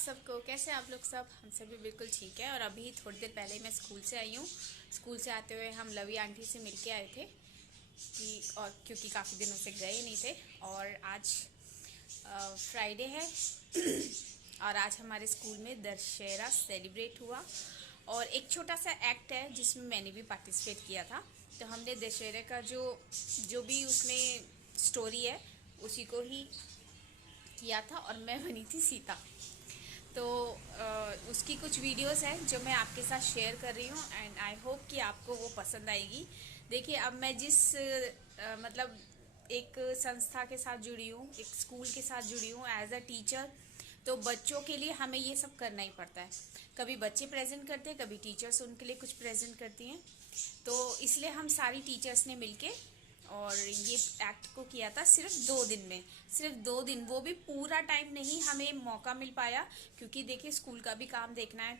सबको, कैसे आप लोग सब? हम सभी बिल्कुल ठीक है। और अभी थोड़ी देर पहले मैं स्कूल से आई हूँ। स्कूल से आते हुए हम लवी आंटी से मिलके आए थे और क्योंकि काफ़ी दिनों से गए नहीं थे। और आज फ्राइडे है और आज हमारे स्कूल में दशहरा सेलिब्रेट हुआ। और एक छोटा सा एक्ट है जिसमें मैंने भी पार्टिसिपेट किया था। तो हमने दशहरे का जो जो भी उसमें स्टोरी है उसी को ही किया था और मैं बनी थी सीता। तो उसकी कुछ वीडियोस हैं जो मैं आपके साथ शेयर कर रही हूँ एंड आई होप कि आपको वो पसंद आएगी। देखिए, अब मैं जिस मतलब एक संस्था के साथ जुड़ी हूँ, एक स्कूल के साथ जुड़ी हूँ एज अ टीचर। तो बच्चों के लिए हमें ये सब करना ही पड़ता है। कभी बच्चे प्रेजेंट करते हैं, कभी टीचर्स उनके लिए कुछ प्रेजेंट करती हैं। तो इसलिए हम सारी टीचर्स ने मिलके और ये एक्ट को किया था सिर्फ 2 दिन में। सिर्फ 2 दिन, वो भी पूरा टाइम नहीं हमें मौका मिल पाया, क्योंकि देखिए स्कूल का भी काम देखना है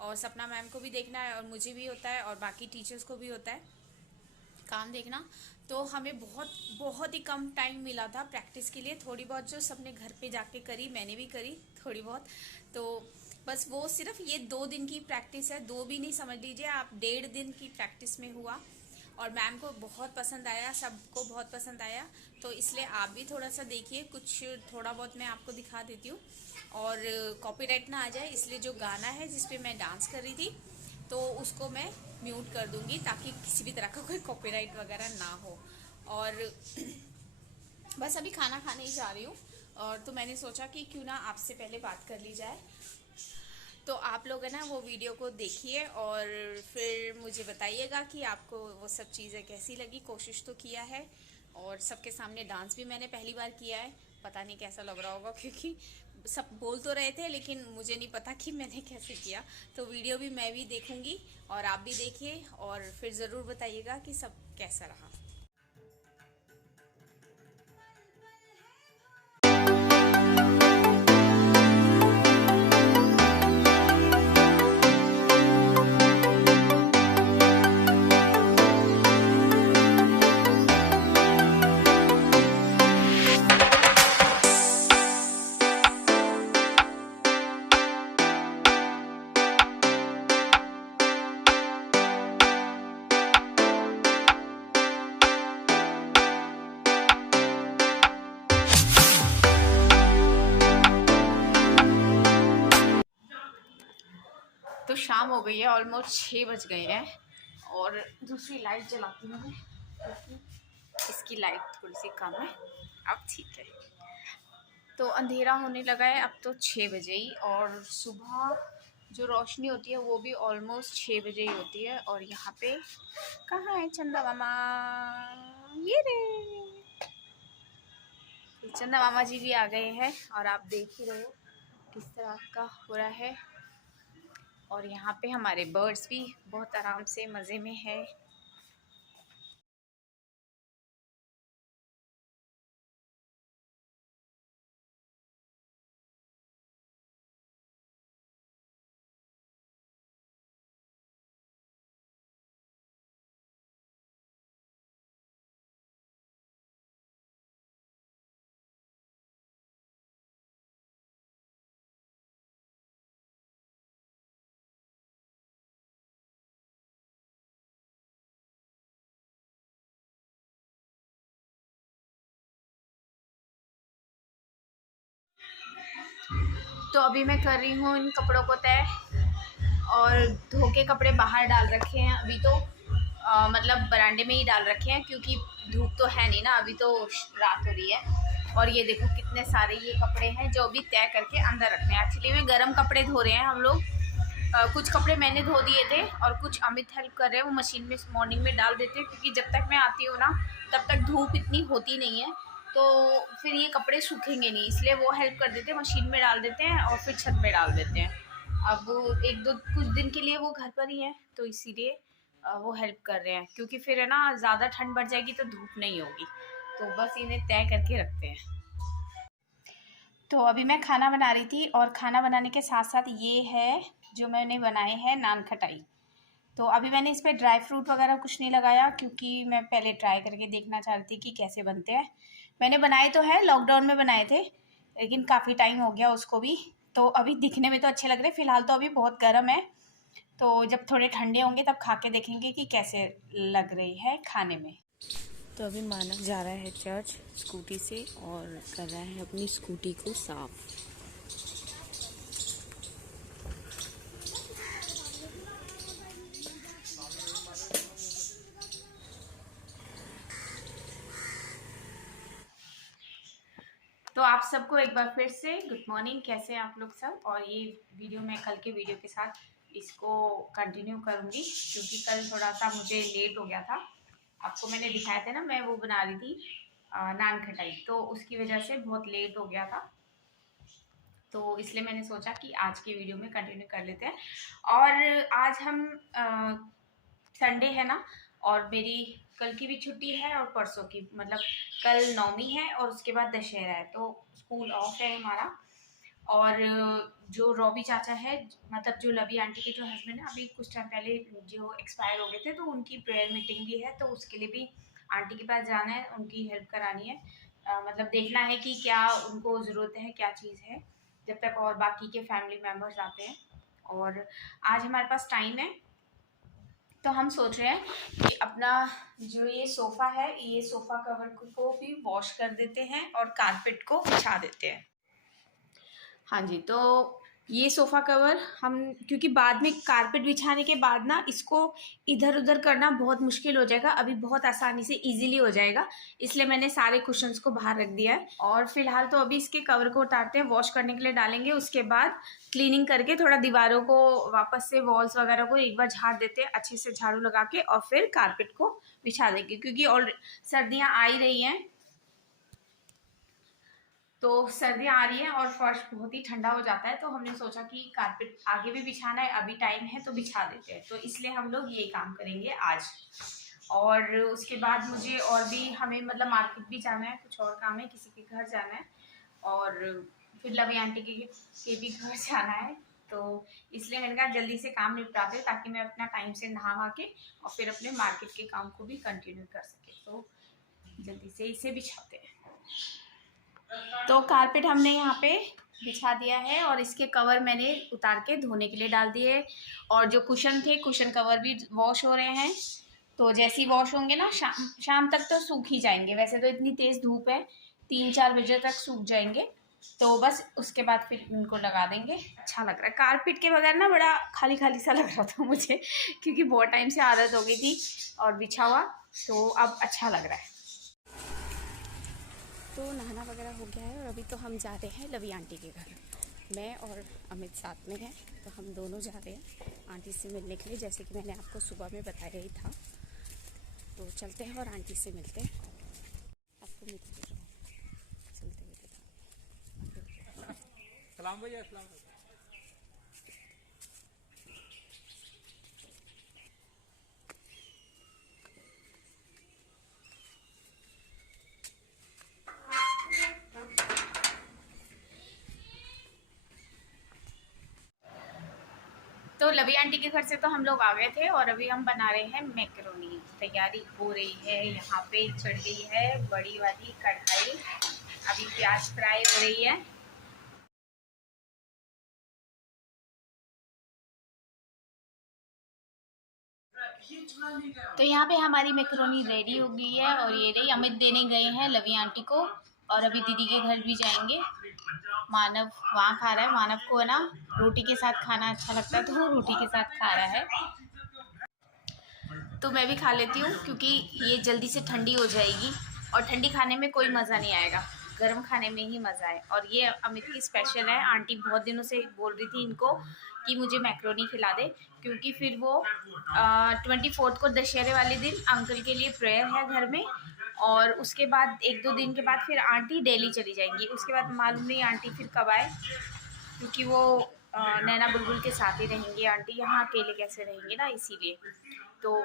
और सपना मैम को भी देखना है और मुझे भी होता है और बाकी टीचर्स को भी होता है काम देखना। तो हमें बहुत बहुत ही कम टाइम मिला था प्रैक्टिस के लिए। थोड़ी बहुत जो सबने घर पे जाके करी, मैंने भी करी थोड़ी बहुत। तो बस वो सिर्फ ये 2 दिन की प्रैक्टिस है, 2 भी नहीं समझ लीजिए आप, 1.5 दिन की प्रैक्टिस में हुआ। और मैम को बहुत पसंद आया, सबको बहुत पसंद आया। तो इसलिए आप भी थोड़ा सा देखिए, कुछ थोड़ा बहुत मैं आपको दिखा देती हूँ और कॉपीराइट ना आ जाए, इसलिए जो गाना है जिसपे मैं डांस कर रही थी तो उसको मैं म्यूट कर दूंगी ताकि किसी भी तरह का कोई कॉपीराइट वगैरह ना हो। और बस अभी खाना खाने ही जा रही हूँ और तो मैंने सोचा कि क्यों ना आपसे पहले बात कर ली जाए। तो आप लोग है ना वो वीडियो को देखिए और फिर मुझे बताइएगा कि आपको वो सब चीज़ें कैसी लगी। कोशिश तो किया है और सबके सामने डांस भी मैंने पहली बार किया है। पता नहीं कैसा लग रहा होगा, क्योंकि सब बोल तो रहे थे लेकिन मुझे नहीं पता कि मैंने कैसे किया। तो वीडियो भी मैं भी देखूंगी और आप भी देखिए और फिर ज़रूर बताइएगा कि सब कैसा रहा। तो शाम हो गई है, ऑलमोस्ट 6 बज गए हैं और दूसरी लाइट जलाती हूँ मैं क्योंकि इसकी लाइट थोड़ी सी कम है। अब ठीक है। तो अंधेरा होने लगा है, अब तो 6 बजे ही, और सुबह जो रोशनी होती है वो भी ऑलमोस्ट 6 बजे ही होती है। और यहाँ पे कहाँ है चंदा मामा? ये रे, चंदा मामा जी भी आ गए हैं और आप देख ही रहे हो किस तरह का हो रहा है। और यहाँ पे हमारे बर्ड्स भी बहुत आराम से मज़े में है। तो अभी मैं कर रही हूँ इन कपड़ों को तय और धो के कपड़े बाहर डाल रखे हैं अभी तो मतलब बरांडे में ही डाल रखे हैं क्योंकि धूप तो है नहीं ना, अभी तो रात हो रही है। और ये देखो कितने सारे ये कपड़े हैं जो अभी तय करके अंदर रखने हैं। एक्चुअली में गर्म कपड़े धो रहे हैं हम लोग। कुछ कपड़े मैंने धो दिए थे और कुछ अमित हेल्प कर रहे हैं, वो मशीन में मॉर्निंग में डाल देते हैं क्योंकि जब तक मैं आती हूँ ना तब तक धूप इतनी होती नहीं है, तो फिर ये कपड़े सूखेंगे नहीं, इसलिए वो हेल्प कर देते हैं, मशीन में डाल देते हैं और फिर छत में डाल देते हैं। अब वो एक दो कुछ दिन के लिए वो घर पर ही है तो इसीलिए वो हेल्प कर रहे हैं, क्योंकि फिर है ना ज़्यादा ठंड बढ़ जाएगी तो धूप नहीं होगी, तो बस इन्हें तय करके रखते हैं। तो अभी मैं खाना बना रही थी और खाना बनाने के साथ साथ ये है जो मैंने बनाए हैं नान खटाई। तो अभी मैंने इस पर ड्राई फ्रूट वगैरह कुछ नहीं लगाया क्योंकि मैं पहले ट्राई करके देखना चाहती थी कि कैसे बनते हैं। मैंने बनाए तो है, लॉकडाउन में बनाए थे लेकिन काफ़ी टाइम हो गया उसको भी, तो अभी दिखने में तो अच्छे लग रहे हैं, फ़िलहाल तो अभी बहुत गर्म है। तो जब थोड़े ठंडे होंगे तब खा के देखेंगे कि कैसे लग रही है खाने में। तो अभी मानव जा रहा है चर्च स्कूटी से और कर रहा है अपनी स्कूटी को साफ। तो आप सबको एक बार फिर से गुड मॉर्निंग, कैसे हैं आप लोग सब। और ये वीडियो मैं कल के वीडियो के साथ इसको कंटिन्यू करूँगी क्योंकि कल थोड़ा सा मुझे लेट हो गया था। आपको मैंने दिखाया था ना, मैं वो बना रही थी नान खटाई, तो उसकी वजह से बहुत लेट हो गया था। तो इसलिए मैंने सोचा कि आज की वीडियो में कंटिन्यू कर लेते हैं। और आज हम संडे है ना, और मेरी कल की भी छुट्टी है और परसों की, मतलब कल नौमी है और उसके बाद दशहरा है, तो स्कूल ऑफ है हमारा। और जो रॉबी चाचा है, मतलब जो लवी आंटी के जो हस्बैंड है, अभी कुछ टाइम पहले जो एक्सपायर हो गए थे, तो उनकी प्रेयर मीटिंग भी है, तो उसके लिए भी आंटी के पास जाना है, उनकी हेल्प करानी है। मतलब देखना है कि क्या उनको ज़रूरत है, क्या चीज़ है, जब तक और बाकी के फैमिली मेम्बर्स आते हैं। और आज हमारे पास टाइम है, तो हम सोच रहे हैं कि अपना जो ये सोफ़ा है, ये सोफ़ा कवर को भी वॉश कर देते हैं और कारपेट को बिछा देते हैं। हाँ जी, तो ये सोफ़ा कवर हम, क्योंकि बाद में कारपेट बिछाने के बाद ना इसको इधर उधर करना बहुत मुश्किल हो जाएगा, अभी बहुत आसानी से इजीली हो जाएगा, इसलिए मैंने सारे कुशन्स को बाहर रख दिया है। और फिलहाल तो अभी इसके कवर को उतारते हैं, वॉश करने के लिए डालेंगे, उसके बाद क्लीनिंग करके थोड़ा दीवारों को वापस से, वॉल्स वगैरह को एक बार झाड़ देते हैं अच्छे से, झाड़ू लगा के, और फिर कारपेट को बिछा देंगे क्योंकि और सर्दियाँ आ ही रही हैं। तो सर्दियाँ आ रही हैं और फर्श बहुत ही ठंडा हो जाता है, तो हमने सोचा कि कारपेट आगे भी बिछाना है, अभी टाइम है तो बिछा देते हैं, तो इसलिए हम लोग ये काम करेंगे आज। और उसके बाद मुझे और भी, हमें मतलब मार्केट भी जाना है, कुछ और काम है, किसी के घर जाना है, और फिर लवी आंटी के भी घर जाना है, तो इसलिए मैंने कहा जल्दी से काम निपटा दे ताकि मैं अपना टाइम से नहा वहा के और फिर अपने मार्केट के काम को भी कंटिन्यू कर सके। तो जल्दी से इसे बिछाते हैं। तो कारपेट हमने यहाँ पे बिछा दिया है और इसके कवर मैंने उतार के धोने के लिए डाल दिए, और जो कुशन थे, कुशन कवर भी वॉश हो रहे हैं। तो जैसे ही वॉश होंगे ना, शाम तक तो सूख ही जाएंगे, वैसे तो इतनी तेज़ धूप है, 3-4 बजे तक सूख जाएंगे, तो बस उसके बाद फिर उनको लगा देंगे। अच्छा लग रहा है कारपेट के बगैर ना, बड़ा खाली खाली सा लग रहा था मुझे क्योंकि बहुत टाइम से आदत हो गई थी और बिछा हुआ, तो अब अच्छा लग रहा है। तो नहाना वगैरह हो गया है और अभी तो हम जा रहे हैं लवी आंटी के घर। मैं और अमित साथ में हैं, तो हम दोनों जा रहे हैं आंटी से मिलने के लिए, जैसे कि मैंने आपको सुबह में बताया ही था। तो चलते हैं और आंटी से मिलते हैं। आपको मिलते हैं, चलते हुए दिखा। सलाम भैया, सलाम। तो लवी आंटी के घर से तो हम लोग आ गए थे और अभी हम बना रहे हैं मैकरोनी। तैयारी हो रही है, यहाँ पे चढ़ गई है बड़ी वाली कढ़ाई, अभी प्याज फ्राई हो रही है। तो यहाँ पे हमारी मैकरोनी रेडी हो गई है और ये रही, अमित देने गए हैं लवी आंटी को, और अभी दीदी के घर भी जाएंगे। मानव वहाँ खा रहा है, मानव को है ना रोटी के साथ खाना अच्छा लगता है, तो वो रोटी के साथ खा रहा है। तो मैं भी खा लेती हूँ क्योंकि ये जल्दी से ठंडी हो जाएगी और ठंडी खाने में कोई मज़ा नहीं आएगा, गर्म खाने में ही मज़ा है। और ये अमित की स्पेशल है, आंटी बहुत दिनों से बोल रही थी इनको कि मुझे मैक्रोनी खिला दे, क्योंकि फिर वो 24 को दशहरे वाले दिन अंकल के लिए प्रेयर है घर में, और उसके बाद 1-2 दिन के बाद फिर आंटी दिल्ली चली जाएंगी। उसके बाद मालूम नहीं आंटी फिर कब आए, क्योंकि वो नैना बुलबुल के साथ ही रहेंगी आंटी, यहाँ अकेले कैसे रहेंगे ना, इसीलिए। तो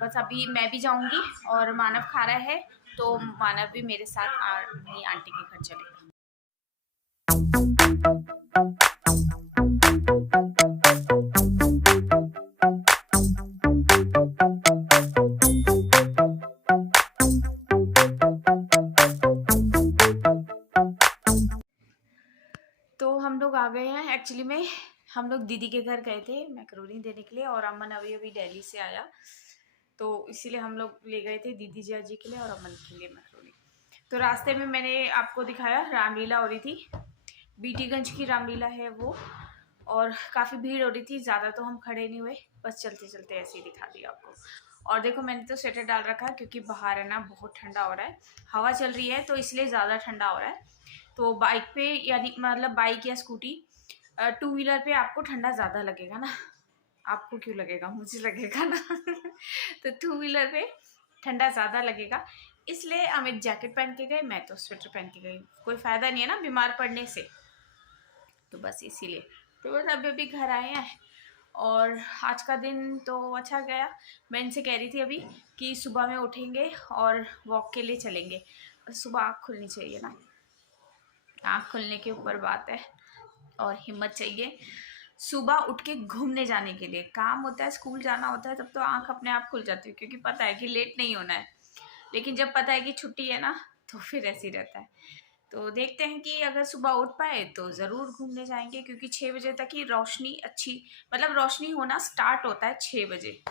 बस अभी मैं भी जाऊंगी और मानव खा रहा है, तो मानव भी मेरे साथ अपनी आंटी के घर चलेगा। तो हम लोग आ गए एक्चुअली में हम लोग दीदी के घर गए थे मैक्रोनी देने के लिए, और अमन अभी अभी दिल्ली से आया, तो इसीलिए हम लोग ले गए थे दीदी जी के लिए और अमन के लिए मैक्रोनी। तो रास्ते में मैंने आपको दिखाया रामलीला हो रही थी, बीटीगंज की रामलीला है वो, और काफ़ी भीड़ हो रही थी। ज़्यादा तो हम खड़े नहीं हुए, बस चलते चलते ऐसे ही दिखा दिया आपको। और देखो मैंने तो स्वेटर डाल रखा है क्योंकि बाहर है ना बहुत ठंडा हो रहा है, हवा चल रही है तो इसलिए ज़्यादा ठंडा हो रहा है। तो बाइक पे यानी मतलब बाइक या स्कूटी, टू व्हीलर पे आपको ठंडा ज़्यादा लगेगा ना, आपको क्यों लगेगा, मुझे लगेगा ना तो टू व्हीलर पे ठंडा ज़्यादा लगेगा, इसलिए अमित जैकेट पहन के गए, मैं तो स्वेटर पहन के गई। कोई फ़ायदा नहीं है ना बीमार पड़ने से, तो बस इसीलिए। तो बस अभी अभी घर आए हैं और आज का दिन तो अच्छा गया। मैं इनसे कह रही थी अभी कि सुबह में उठेंगे और वॉक के लिए चलेंगे, और सुबह आँख खुलनी चाहिए ना, आँख खुलने के ऊपर बात है, और हिम्मत चाहिए सुबह उठ के घूमने जाने के लिए। काम होता है, स्कूल जाना होता है, तब तो आँख अपने आप खुल जाती है क्योंकि पता है कि लेट नहीं होना है, लेकिन जब पता है कि छुट्टी है ना तो फिर ऐसे ही रहता है। तो देखते हैं कि अगर सुबह उठ पाए तो ज़रूर घूमने जाएंगे, क्योंकि 6 बजे तक ही रोशनी अच्छी, मतलब रोशनी होना स्टार्ट होता है 6 बजे,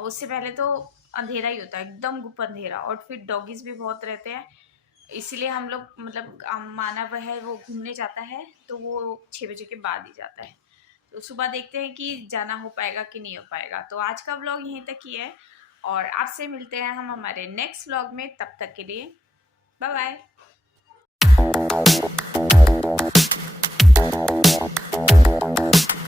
उससे पहले तो अंधेरा ही होता है, एकदम गुप अंधेरा, और फिर डॉगीज़ भी बहुत रहते हैं, इसीलिए हम लोग मतलब मानव है वो घूमने जाता है तो वो 6 बजे के बाद ही जाता है। तो सुबह देखते हैं कि जाना हो पाएगा कि नहीं हो पाएगा। तो आज का व्लॉग यहीं तक ही है, और आपसे मिलते हैं हम हमारे नेक्स्ट व्लॉग में, तब तक के लिए बाय बाय।